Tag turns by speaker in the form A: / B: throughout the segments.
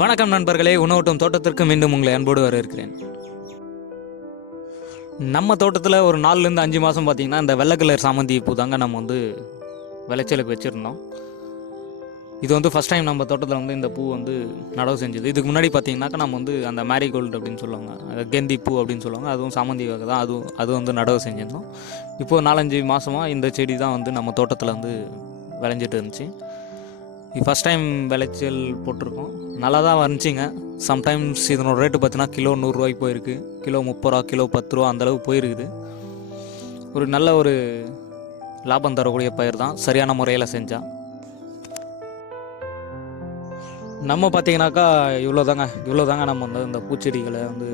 A: வணக்கம் நண்பர்களே உணவட்டும் தோட்டத்திற்கு மீண்டும் உங்களை அன்போடு வரவேற்கிறேன். நம்ம தோட்டத்தில் ஒரு நாலுலேருந்து அஞ்சு மாதம் பார்த்தீங்கன்னா இந்த வெள்ளை கலர் சாமந்தி பூ தாங்க நம்ம வந்து விளைச்சலுக்கு வச்சுருந்தோம். இது வந்து ஃபஸ்ட் டைம் நம்ம தோட்டத்தில் வந்து இந்த பூ வந்து நடவு செஞ்சது. இதுக்கு முன்னாடி பார்த்தீங்கன்னாக்கா நம்ம வந்து அந்த மேரிகோல்டு அப்படின்னு சொல்லுவாங்க. அந்த கெந்தி பூ அப்படின்னு சொல்லுவாங்க. அதுவும் சாமந்தி வகை தான். அதுவும் அது வந்து நடவு செஞ்சிருந்தோம். இப்போது நாலஞ்சு மாதமாக இந்த செடி தான் வந்து நம்ம தோட்டத்தில் வந்து விளைஞ்சிட்டு இருந்துச்சு. ஃபஸ்ட் டைம் விளைச்சல் போட்டிருக்கோம். நல்லா தான் வந்துச்சிங்க. சம்டைம்ஸ் இதனோட ரேட்டு பார்த்தீங்கன்னா கிலோ நூறுரூவாய்க்கு போயிருக்கு. கிலோ முப்பது ரூபா கிலோ பத்து ரூபா அந்தளவுக்கு போயிருக்குது. ஒரு நல்ல ஒரு லாபம் தரக்கூடிய பயிர் தான். சரியான முறையில் செஞ்சால் நம்ம பார்த்தீங்கன்னாக்கா இவ்வளோ தாங்க இவ்வளோ தாங்க நம்ம வந்து இந்த பூச்செடிகளை வந்து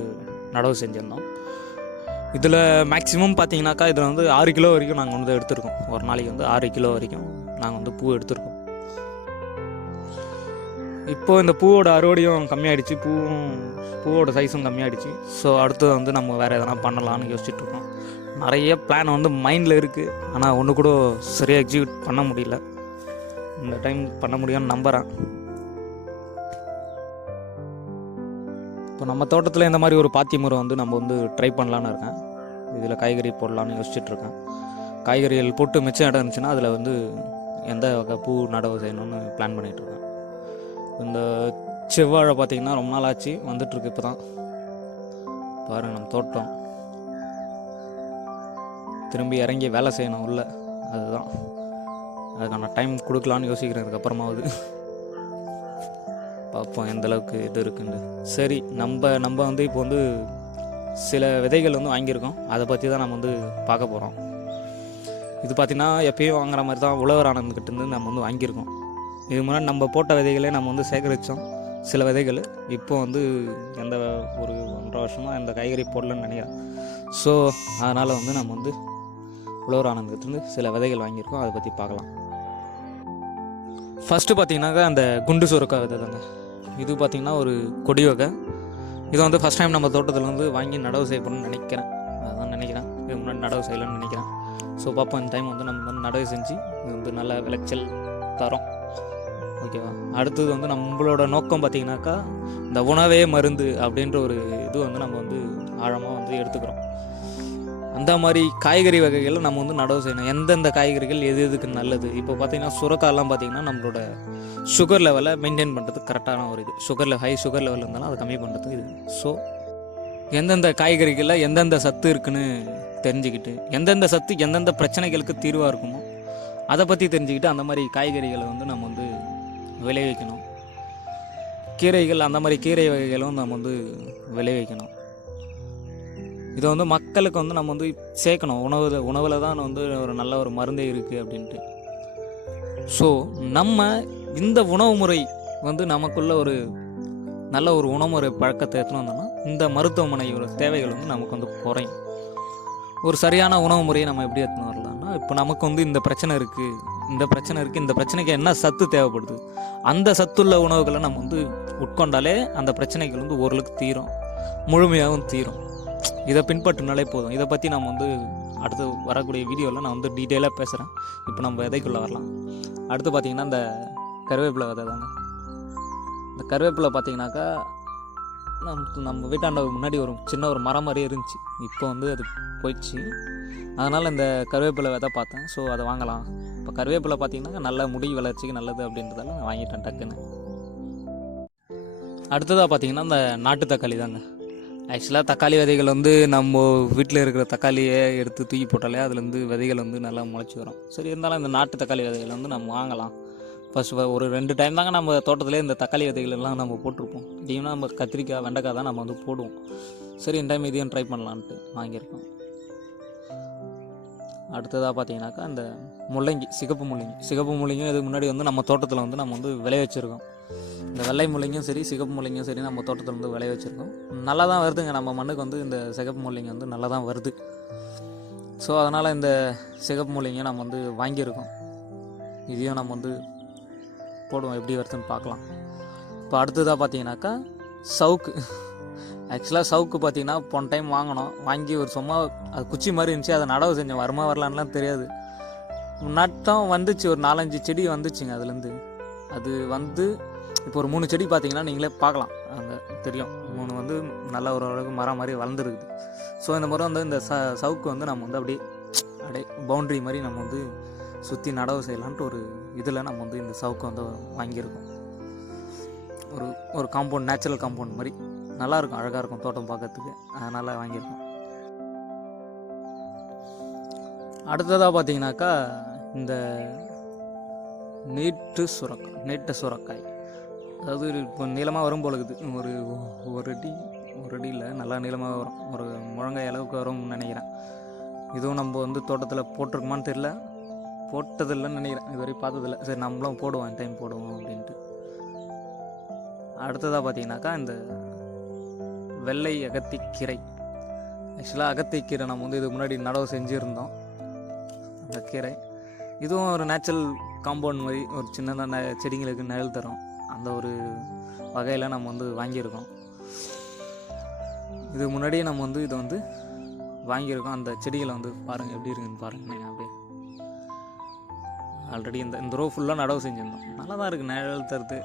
A: நடவு செஞ்சுருந்தோம். இதில் மேக்ஸிமம் பார்த்தீங்கன்னாக்கா இதில் வந்து ஆறு கிலோ வரைக்கும் நாங்கள் வந்து எடுத்திருக்கோம். ஒரு நாளைக்கு வந்து ஆறு கிலோ வரைக்கும் நாங்கள் வந்து பூ எடுத்திருக்கோம். இப்போது இந்த பூவோட அறுவடையும் கம்மியாயிடுச்சு. பூவும் பூவோட சைஸும் கம்மியாயிடுச்சு. ஸோ அடுத்தது வந்து நம்ம வேறு எதனா பண்ணலான்னு யோசிச்சுட்டு இருக்கோம். நிறைய பிளான் வந்து மைண்டில் இருக்குது ஆனால் ஒன்று கூட சரியாக எக்ஸிக்யூட் பண்ண முடியல. இந்த டைம் பண்ண முடியும்னு நம்புகிறேன் இப்போ நம்ம தோட்டத்தில் இந்த மாதிரி ஒரு பாத்தி முறை வந்து நம்ம வந்து ட்ரை பண்ணலான்னு இருக்கேன். இதில் காய்கறி போடலான்னு யோசிச்சுட்ருக்கேன் காய்கறிகள் போட்டு மிச்சம் இடம் இருந்துச்சுன்னா அதில் வந்து எந்த வகை பூ நடவு செய்யணும்னு பிளான் பண்ணிகிட்ருக்கேன் இந்த செவ்வாழை பார்த்தீங்கன்னா ரொம்ப நாள் ஆச்சு வந்துட்டுருக்கு இப்போ தான் பாருங்க நம்ம தோட்டம். திரும்பி இறங்கி வேலை செய்யணும் உள்ள. அதுதான். அதுக்கான டைம் கொடுக்கலான்னு யோசிக்கிறேன் அதுக்கப்புறமாவது. பார்ப்போம் எந்தளவுக்கு இது இருக்குன்னு. சரி நம்ம நம்ம வந்து இப்போ வந்து சில விதைகள் வந்து வாங்கியிருக்கோம். அதை பற்றி தான் நம்ம வந்து பார்க்க போகிறோம் இது பார்த்திங்கன்னா எப்பயும் வாங்குற மாதிரி தான் உழவர் ஆனந்துக்கிட்ட இருந்து நம்ம வந்து வாங்கியிருக்கோம். இது முன்னாடி நம்ம போட்ட விதைகளே நம்ம வந்து சேகரித்தோம் சில விதைகள் இப்போ வந்து எந்த ஒரு ஒன்றரை வருஷமாக எந்த காய்கறி போடலன்னு நினைக்கிறேன். ஸோ அதனால் வந்து நம்ம வந்து உழவர் ஆனந்தத்துலேருந்து சில விதைகள் வாங்கியிருக்கோம். அதை பற்றி பார்க்கலாம். ஃபஸ்ட்டு பார்த்தீங்கன்னாக்கா அந்த குண்டு சுரக்காய் விதை தாங்க. இது பார்த்திங்கன்னா ஒரு கொடி வகை. இது வந்து ஃபஸ்ட் டைம் நம்ம தோட்டத்தில் வந்து வாங்கி நடவு செய்யப்படணும்னு நினைக்கிறேன். அதான் நினைக்கிறேன். இது முன்னாடி நடவு செய்யலாம்னு நினைக்கிறேன். ஸோ பார்ப்போம் இந்த டைம் வந்து நம்ம வந்து நடவு செஞ்சு இது வந்து நல்ல விளைச்சல் தரோம். ஓகேவா? அடுத்தது வந்து நம்மளோட நோக்கம் பார்த்திங்கனாக்கா இந்த உணவே மருந்து அப்படின்ற ஒரு இது வந்து நம்ம வந்து ஆழமாக வந்து எடுத்துக்கிறோம். அந்த மாதிரி காய்கறி வகைகளை நம்ம வந்து நடவு செய்யணும். எந்தெந்த காய்கறிகள் எது எதுக்கு நல்லது? இப்போ பார்த்தீங்கன்னா சுரக்காயெல்லாம் பார்த்தீங்கன்னா நம்மளோட சுகர் லெவலை மெயின்டைன் பண்ணுறதுக்கு கரெக்டான ஒரு இது. சுகரில் ஹை சுகர் லெவல் இருந்தாலும் அதை கம்மி பண்ணுறதுக்கு இது. ஸோ எந்தெந்த காய்கறிகளில் எந்தெந்த சத்து இருக்குன்னு தெரிஞ்சுக்கிட்டு எந்தெந்த சத்து எந்தெந்த பிரச்சனைகளுக்கு தீர்வாக இருக்குமோ அதை பற்றி தெரிஞ்சுக்கிட்டு அந்த மாதிரி காய்கறிகளை வந்து நம்ம வந்து விளைவிக்கணும். கீரைகள் அந்த மாதிரி கீரை வகைகளும் நம்ம வந்து விளைவிக்கணும். இதை வந்து மக்களுக்கு வந்து நம்ம வந்து சேர்க்கணும். உணவு உணவில் தான் வந்து ஒரு நல்ல ஒரு மருந்தே இருக்குது அப்படின்ட்டு. ஸோ நம்ம இந்த உணவு முறை வந்து நமக்குள்ள ஒரு நல்ல ஒரு உணவுமுறை பழக்கத்தை எடுத்துன்னு வந்தோம்னா இந்த மருத்துவமனையோட தேவைகள் வந்து நமக்கு வந்து குறையும். ஒரு சரியான உணவு முறையை நம்ம எப்படி எடுத்துன்னு வரலாம்னா இப்போ நமக்கு வந்து இந்த பிரச்சனை இருக்குது இந்த பிரச்சனை இருக்குது இந்த பிரச்சனைக்கு என்ன சத்து தேவைப்படுது? அந்த சத்துள்ள உணவுகளை நம்ம வந்து உட்கொண்டாலே அந்த பிரச்சனைகள் வந்து ஓரளவுக்கு தீரும். முழுமையாகவும் தீரும். இதை பின்பற்றினாலே போதும். இதை பற்றி நம்ம வந்து அடுத்து வரக்கூடிய வீடியோவில் நான் வந்து டீட்டெயிலாக பேசுகிறேன் இப்போ நம்ம விதைக்குள்ளே வரலாம். அடுத்து பார்த்திங்கன்னா இந்த கருவேப்பிலை விதை தாங்க. இந்த கருவேப்பிலை பார்த்தீங்கன்னாக்கா நம்ம நம்ம வீட்டாண்ட முன்னாடி ஒரு சின்ன ஒரு மரம் மாதிரியே இருந்துச்சு. இப்போ வந்து அது போயிடுச்சு. அதனால் இந்த கருவேப்பிலை விதை பார்த்தேன். ஸோ அதை வாங்கலாம். கருவேப்பிலை பார்த்தீங்கன்னா நல்ல முடி வளர்ச்சிக்கு நல்லது அப்படின்றதால நான் வாங்கிட்டேன் டக்குன்னு. அடுத்ததாக பார்த்தீங்கன்னா இந்த நாட்டு தக்காளி தாங்க. ஆக்சுவலாக தக்காளி விதைகள் வந்து நம்ம வீட்டில் இருக்கிற தக்காளியை எடுத்து தூக்கி போட்டாலே அதுலேருந்து விதைகள் வந்து நல்லா முளைச்சி வரும். சரி இருந்தாலும் இந்த நாட்டு தக்காளி விதைகள் வந்து நம்ம வாங்கலாம். ஃபஸ்ட்டு ஒரு ரெண்டு டைம் தாங்க நம்ம தோட்டத்திலே இந்த தக்காளி விதைகள் எல்லாம் நம்ம போட்டிருப்போம். இதையும் நம்ம கத்திரிக்காய் வெண்டைக்காய் தான் நம்ம வந்து போடுவோம். சரி இந்த டைம் இதையும் ட்ரை பண்ணலான்ட்டு வாங்கியிருக்கோம். அடுத்ததாக பார்த்தீங்கன்னாக்கா அந்த முள்ளங்கி சிகப்பு முள்ளங்கி. சிகப்பு முள்ளங்கியும் இதுக்கு முன்னாடி வந்து நம்ம தோட்டத்தில் வந்து நம்ம வந்து விளைய வச்சுருக்கோம். இந்த வெள்ளை முள்ளங்கியும் சரி சிகப்பு முள்ளங்கியும் சரி நம்ம தோட்டத்தில் வந்து விளைய வச்சுருக்கோம். நல்லா தான் வருதுங்க. நம்ம மண்ணுக்கு வந்து இந்த சிகப்பு முள்ளங்கி வந்து நல்லா தான் வருது. ஸோ அதனால் இந்த சிகப்பு முள்ளங்கியை நம்ம வந்து வாங்கியிருக்கோம். இதையும் நம்ம வந்து போடுவோம். எப்படி வருதுன்னு பார்க்கலாம். இப்போ அடுத்ததாக பார்த்தீங்கன்னாக்கா சவுக்கு. ஆக்சுவலாக சவுக்கு பார்த்தீங்கன்னா போன டைம் வாங்கினோம். வாங்கி ஒரு சும்மா அது குச்சி மாதிரி இருந்துச்சு. அதை நடவு செஞ்சோம். வருமா வரலான்லாம் தெரியாது. நட்டம் வந்துச்சு. ஒரு நாலஞ்சு செடி வந்துச்சுங்க அதுலேருந்து. அது வந்து இப்போ ஒரு மூணு செடி பார்த்தீங்கன்னா நீங்களே பார்க்கலாம். அங்கே தெரியும். மூணு வந்து நல்ல ஓரளவுக்கு மரம் மாதிரி வளர்ந்துருக்குது. ஸோ இந்த முறை வந்து இந்த ச சவுக்கு வந்து நம்ம வந்து அப்படியே அப்படியே பவுண்ட்ரி மாதிரி நம்ம வந்து சுற்றி நடவு செய்யலான்ட்டு ஒரு இதில் நம்ம வந்து இந்த சவுக்கு வந்து வாங்கியிருக்கோம். ஒரு ஒரு காம்பவுண்ட் நேச்சுரல் காம்பவுண்ட் மாதிரி. நல்லாயிருக்கும் அழகாக இருக்கும் தோட்டம் பார்க்கறதுக்கு. அதனால் வாங்கியிருக்கோம் அடுத்ததாக பார்த்தீங்கன்னாக்கா இந்த நீட்டு சுரக்காய் நீட்ட சுரக்காய். அதாவது இப்போ நீளமாக வரும் போல இருக்குது ஒரு ஒரு அடி ஒரு அடியில் நல்லா நீளமாக வரும். ஒரு முழங்காய் அளவுக்கு வரும்னு நினைக்கிறேன். இதுவும் நம்ம வந்து தோட்டத்தில் போட்டிருக்குமான்னு தெரில போட்டதில்லைன்னு நினைக்கிறேன். இது வரைக்கும் பார்த்ததில்ல. சரி நம்மளும் போடுவோம் இந்த டைம் போடுவோம் அப்படின்ட்டு. அடுத்ததாக பார்த்தீங்கன்னாக்கா இந்த வெள்ளை அகத்திக்கீரை. ஆக்சுவலாக அகத்திக்கீரை நம்ம வந்து இதுக்கு முன்னாடி நடவு செஞ்சுருந்தோம் அந்த கீரை. இதுவும் ஒரு நேச்சுரல் காம்பவுண்ட் மாதிரி ஒரு சின்னதாக செடிங்களுக்கு நிழல் தரும். அந்த ஒரு வகையில் நம்ம வந்து வாங்கியிருக்கோம். இதுக்கு முன்னாடியே நம்ம வந்து இதை வந்து வாங்கியிருக்கோம். அந்த செடிகளை வந்து பாருங்கள் எப்படி இருக்குன்னு பாருங்கள் நீங்கள் அப்படியே. ஆல்ரெடி இந்த இந்த ரோ ஃபுல்லாக நடவு செஞ்சுருந்தோம். நல்லா தான் இருக்குது நிழல் தருது.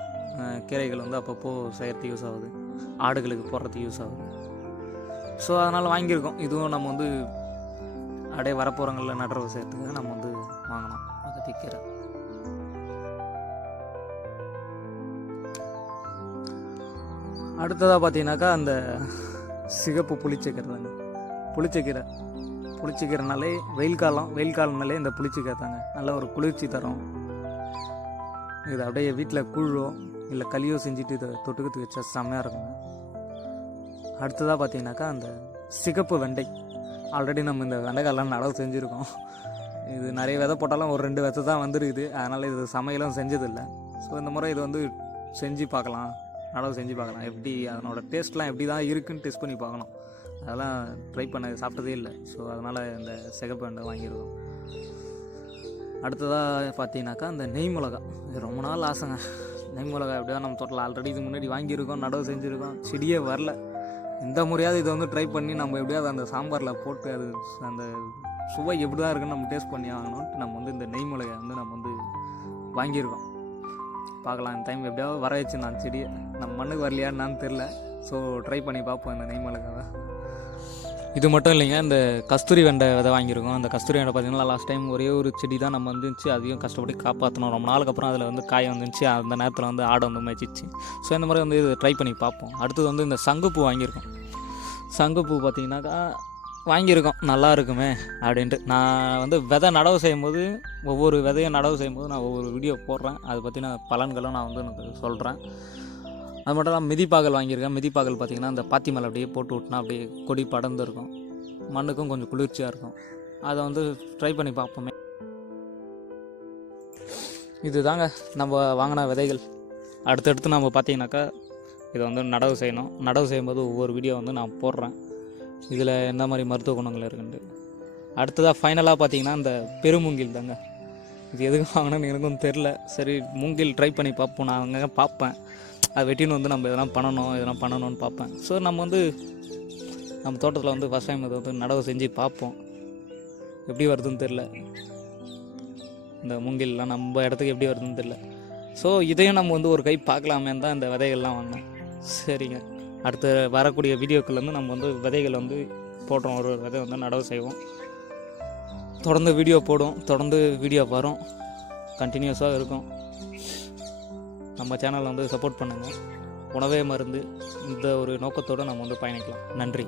A: கீரைகள் வந்து அப்பப்போ செயற்கை யூஸ் ஆகுது. ஆடுகளுக்கு போடுறதுக்கு யூஸ் ஆகும். ஸோ அதனால் வாங்கியிருக்கோம். இதுவும் நம்ம வந்து அப்படியே வரப்போகிறவங்களில் நடவு செய்கிறதுக்காக நம்ம வந்து வாங்கினோம் அகத்திக்கீரை அடுத்ததாக பார்த்தீங்கன்னாக்கா அந்த சிகப்பு புளிச்சக்கீரை தாங்க புளிச்சக்கீரை. புளிச்சக்கீரைனாலே வெயில் காலம் வெயில் காலம்னாலே இந்த புளிச்சக்கீரை தாங்க. நல்ல ஒரு குளிர்ச்சி தரும். இது அப்படியே வீட்டில் குழுவோம். இல்லை களியோ செஞ்சுட்டு இதை தொட்டுக்கிறதுக்கு வச்சா செம்மையாக இருக்குங்க. அடுத்ததாக பார்த்தீங்கன்னாக்கா அந்த சிகப்பு வெண்டை. ஆல்ரெடி நம்ம இந்த வெண்டைக்காயெல்லாம் நடவு செஞ்சுருக்கோம். இது நிறைய விதை போட்டாலும் ஒரு ரெண்டு விதை தான் வந்துருக்குது. அதனால் இது சமையலும் செஞ்சதில்லை. ஸோ இந்த முறை இது வந்து செஞ்சு பார்க்கலாம். நடவு செஞ்சு பார்க்கலாம். எப்படி அதனோட டேஸ்ட்லாம் எப்படி தான் இருக்குன்னு டெஸ்ட் பண்ணி பார்க்கணும். அதெல்லாம் ட்ரை பண்ண சாப்பிட்டதே இல்லை. ஸோ அதனால் இந்த சிகப்பு வெண்டை வாங்கியிருக்கோம் அடுத்ததாக பார்த்தீங்கன்னாக்கா அந்த நெய் மிளகா இது ரொம்ப நாள் ஆசைங்க. நெய் மிளகா தான் நம்ம தோட்டல ஆல்ரெடி இது முன்னாடி வாங்கியிருக்கோம் நடவு செஞ்சுருக்கோம். செடியே வரல. இந்த முறையாவது இதை வந்து ட்ரை பண்ணி நம்ம எப்படியாவது அந்த சாம்பாரில் போட்டு அது அந்த சுவை எப்படி தான் இருக்குன்னு நம்ம டேஸ்ட் பண்ணி ஆகணும்ட்டு நம்ம வந்து இந்த நெய் மிளகாய் வந்து நம்ம வந்து வாங்கியிருக்கோம். பார்க்கலாம் இந்த டைம் எப்படியாவது வர வச்சு நான் செடியை நம்ம மண்ணுக்கு வரலையா என்னான்னு தெரில ஸோ ட்ரை பண்ணி பார்ப்போம் இந்த நெய் மிளகாவை இது மட்டும் இல்லைங்க இந்த கஸ்தூரி வெண்டை விதை வாங்கியிருக்கோம். அந்த கஸ்தூரி வெண்டை பார்த்தீங்கன்னா லாஸ்ட் டைம் ஒரே ஒரு செடி தான் நம்ம வந்துச்சு அதையும் கஷ்டப்பட்டு காப்பாற்றணும் ரொம்ப நாளுக்கு அப்புறம் அதில் வந்து காய் வந்துச்சு அந்த நேரத்தில் வந்து ஆடை வந்து மேய்ச்சிச்சு. ஸோ இந்த மாதிரி வந்து இது ட்ரை பண்ணி பார்ப்போம். அடுத்தது வந்து இந்த சங்குப்பூ வாங்கியிருக்கோம். சங்குப்பூ பார்த்தீங்கன்னாக்கா வாங்கியிருக்கோம். நல்லா இருக்குமே அப்படின்ட்டு. நான் வந்து விதை நடவு செய்யும்போது ஒவ்வொரு விதையும் நடவு செய்யும்போது நான் ஒவ்வொரு வீடியோ போடுறேன். அதை பற்றின பலன்களும் நான் வந்து எனக்கு சொல்கிறேன் அது மட்டும் இல்லாமல் மிதிப்பாகல் வாங்கியிருக்கேன். மிதிப்பாகல் பார்த்தீங்கன்னா அந்த பாத்தி மேலே அப்படியே போட்டு விட்டுனா அப்படியே கொடி படர்ந்து இருக்கும். மண்ணுக்கும் கொஞ்சம் குளிர்ச்சியாக இருக்கும். அதை வந்து ட்ரை பண்ணி பார்ப்போமே. இதுதாங்க நம்ம வாங்கின விதைகள். அடுத்தடுத்து நம்ம பார்த்தீங்கன்னாக்கா இதை வந்து நடவு செய்யணும். நடவு செய்யும்போது ஒவ்வொரு வீடியோ வந்து நான் போடுறேன். இதில் என்ன மாதிரி மருத்துவ குணங்கள் இருக்குன்ட்டு. அடுத்ததாக ஃபைனலாக பார்த்தீங்கன்னா இந்த பெருமூங்கில் தாங்க. இது எதுக்கு வாங்கினேன்னு எனக்கும் தெரில சரி மூங்கில் ட்ரை பண்ணி பார்ப்போம். நான் அங்கே பார்ப்பேன். அதை வெட்டின்னு வந்து நம்ம எதனா பண்ணணும் எதனா பண்ணணும்னு பார்ப்பேன். ஸோ நம்ம வந்து நம்ம தோட்டத்தில் வந்து ஃபஸ்ட் டைம் இதை வந்து நடவு செஞ்சு பார்ப்போம். எப்படி வருதுன்னு தெரில இந்த மூங்கில்லாம் நம்ம இடத்துக்கு எப்படி வருதுன்னு தெரில ஸோ இதையும் நம்ம வந்து ஒரு கை பார்க்கலாமே தான் இந்த விதைகள்லாம் வாங்கினேன் சரிங்க. அடுத்த வரக்கூடிய வீடியோக்கள்லேருந்து நம்ம வந்து விதைகள் வந்து போடுறோம் ஒரு ஒரு விதை வந்து நடவு செய்வோம். தொடர்ந்து வீடியோ போடும். தொடர்ந்து வீடியோ வரும். கண்டினியூஸாக இருக்கும். நம்ம சேனலை வந்து சப்போர்ட் பண்ணுங்கள் உணவே மருந்து இந்த ஒரு நோக்கத்தோடு நம்ம வந்து பயணிக்கலாம். நன்றி.